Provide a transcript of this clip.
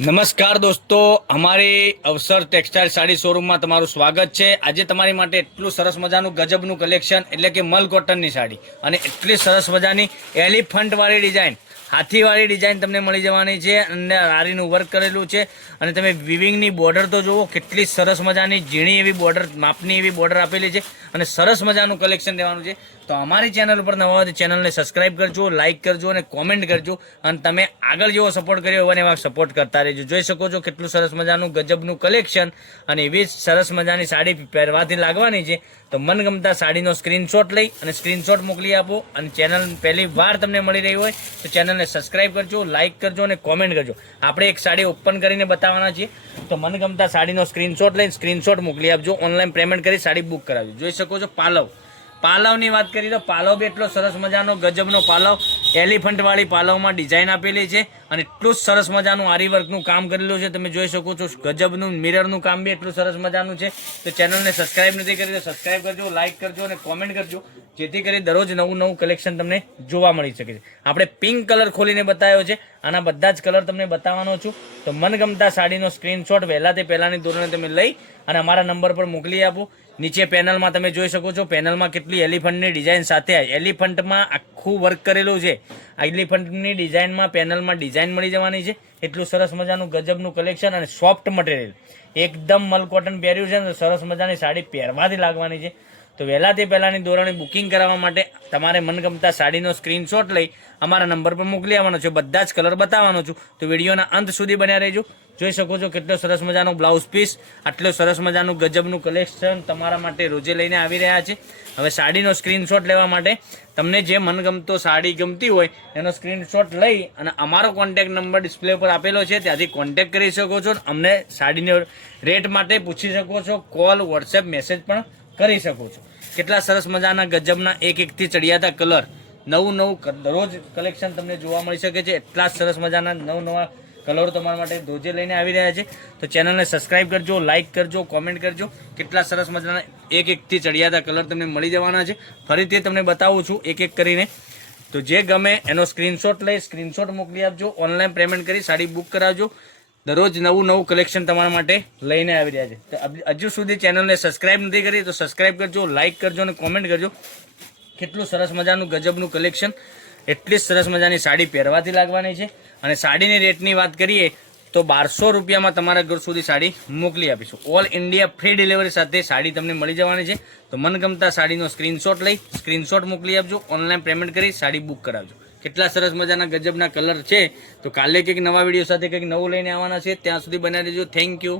નમસ્કાર દોસ્તો, અમારી અવસર ટેક્સટાઇલ સાડી શોરૂમમાં તમારું સ્વાગત છે. આજે તમારી માટે એટલું સરસ મજાનું ગજબનું કલેક્શન એટલે કે મલ કોટનની સાડી. અને એટલી સરસ મજાની એલિફન્ટવાળી ડિઝાઇન હાથીવાળી ડિઝાઇન તમને મળી જવાની છે અને આરીનું વર્ક કરેલું છે. અને તમે વિવિંગની બોર્ડર તો જુઓ, કેટલી સરસ મજાની ઝીણી એવી બોર્ડર માપની એવી બોર્ડર આપેલી છે અને સરસ મજાનું કલેક્શન દેવાનું છે. તો અમારી ચેનલ ઉપર નવા હોય ચેનલને સબસ્ક્રાઇબ કરજો લાઇક કરજો અને કોમેન્ટ કરજો. અને તમે આગળ જેવો સપોર્ટ કર્યો હોય ને એવા સપોર્ટ કરતા રહેજો. જોઈ શકો છો કેટલું સરસ મજાનું ગજબનું કલેક્શન અને એવી સરસ મજાની સાડી પહેરવાથી લાગવાની છે. તો મનગમતા સાડીનો સ્ક્રીનશોટ લઈ અને સ્ક્રીનશોટ મોકલી આપો અને ચેનલ પહેલી વાર તમને મળી રહી હોય તો ચેનલને સબસ્ક્રાઇબ કરજો, લાઇક કરજો અને કોમેન્ટ કરજો. આપણે એક સાડી ઓપન કરીને બતાવવાના છીએ. તો મનગમતા સાડીનો સ્ક્રીનશોટ લઈને સ્ક્રીનશોટ મોકલી આપજો. ઓનલાઈન પેમેન્ટ કરી સાડી બુક કરાવજો. જોઈ શકો છો, પાલવ. પાલવની વાત કરીએ તો પાલવ બી એટલો સરસ મજાનો, ગજબનો પાલવ. એલિફન્ટ વાળી પાલવમાં ડિઝાઇન આપેલી છે અને એટલું જ સરસ મજાનું આરીવર્કનું કામ કરેલું છે. તમે જોઈ શકો છો ગજબનું મિરરનું કામ બી એટલું સરસ મજાનું છે. તો ચેનલને સબસ્ક્રાઇબ નથી કરી તો સબસ્ક્રાઇબ કરજો લાઇક કરજો અને કોમેન્ટ કરજો. જેથી કરી દરરોજ નવું નવું કલેક્શન તમને જોવા મળી શકે છે. આપણે પિંક કલર ખોલીને બતાવ્યો છે. આના બધા જ કલર તમને બતાવવાનો છું. તો મનગમતા સાડીનો સ્ક્રીનશોટ વહેલા તે પહેલાંની ધોરણે તમે લઈ અને અમારા નંબર પર મોકલી આપો. નીચે પેનલમાં તમે જોઈ શકો છો, પેનલમાં કેટલી એલિફન્ટની ડિઝાઇન સાથે એલિફન્ટમાં આખું વર્ક કરેલું છે. એલિફન્ટની ડિઝાઇનમાં પેનલમાં ડિઝાઇન મળી જવાની છે. એટલું સરસ મજાનું ગજબનું કલેક્શન અને સોફ્ટ મટીરિયલ. એકદમ મલ કોટન પહેર્યું છે ને સરસ મજાની સાડી પહેરવાથી લાગવાની છે. તો વહેલાથી પહેલાંની ધોરણે બુકિંગ કરાવવા માટે તમારે મનગમતા સાડીનો સ્ક્રીનશોટ લઈ અમારા નંબર પર મોકલી આવવાનો છે. બધા જ કલર બતાવવાનો છું. તો વિડીયોના અંત સુધી બન્યા રહેજો. જોઈ શકો છો કેટલો સરસ મજાનો બ્લાઉઝ પીસ આટલો સરસ મજાનું ગજબનું કલેક્શન તમારા માટે રોજે લઈને આવી રહ્યા છે. હવે સાડીનો સ્ક્રીનશોટ લેવા માટે તમને જે મનગમતો સાડી ગમતી હોય એનો સ્ક્રીનશોટ લઈ અને અમારો કોન્ટેક નંબર ડિસ્પ્લે પર આપેલો છે. ત્યાંથી કોન્ટેક્ટ કરી શકો છો અમને સાડીનો રેટ માટે પૂછી શકો છો. કોલ વોટ્સએપ મેસેજ પણ કરી શકો છો. કેટલા સરસ મજાના ગજબના એક એકથી ચડિયાતા કલર. નવું નવું દરરોજ કલેક્શન તમને જોવા મળી શકે છે. એટલા સરસ મજાના નવ નવા કલરો તમારા માટે ધોજે લઈને આવી રહ્યા છે. તો ચેનલને સબસ્ક્રાઈબ કરજો, લાઇક કરજો, કોમેન્ટ કરજો. કેટલા સરસ મજાના એક એકથી ચડિયાતા કલર તમને મળી જવાના છે. ફરીથી તમને બતાવું છું એક એક કરીને. તો જે ગમે એનો સ્ક્રીનશોટ લઈ સ્ક્રીનશોટ મોકલી આપજો. ઓનલાઈન પેમેન્ટ કરી સાડી બુક કરાવજો. દરરોજ નવું નવું કલેક્શન તમારા માટે લઈને આવી રહ્યા છે. હજુ સુધી ચેનલને સબસ્ક્રાઇબ નથી કરી તો સબસ્ક્રાઇબ કરજો લાઇક કરજો અને કોમેન્ટ કરજો. કેટલું સરસ મજાનું ગજબનું કલેક્શન એટલી જ સરસ મજાની સાડી પહેરવાથી લાગવાની છે. અને સાડીની રેટની વાત કરીએ તો બારસો રૂપિયામાં તમારા ઘર સુધી સાડી મોકલી આપીશું. ઓલ ઇન્ડિયા ફ્રી ડિલિવરી સાથે સાડી તમને મળી જવાની છે. તો મનગમતા સાડીનો સ્ક્રીનશોટ લઈ સ્ક્રીનશોટ મોકલી આપજો. ઓનલાઈન પેમેન્ટ કરી સાડી બુક કરાવજો. કેટલા સરસ મજાના ગજબના કલર છે. તો કાલે કંઈક નવા વીડિયો સાથે કંઈક નવું લઈને આવવાના છે. ત્યાં સુધી બનાવી દેજો. Thank you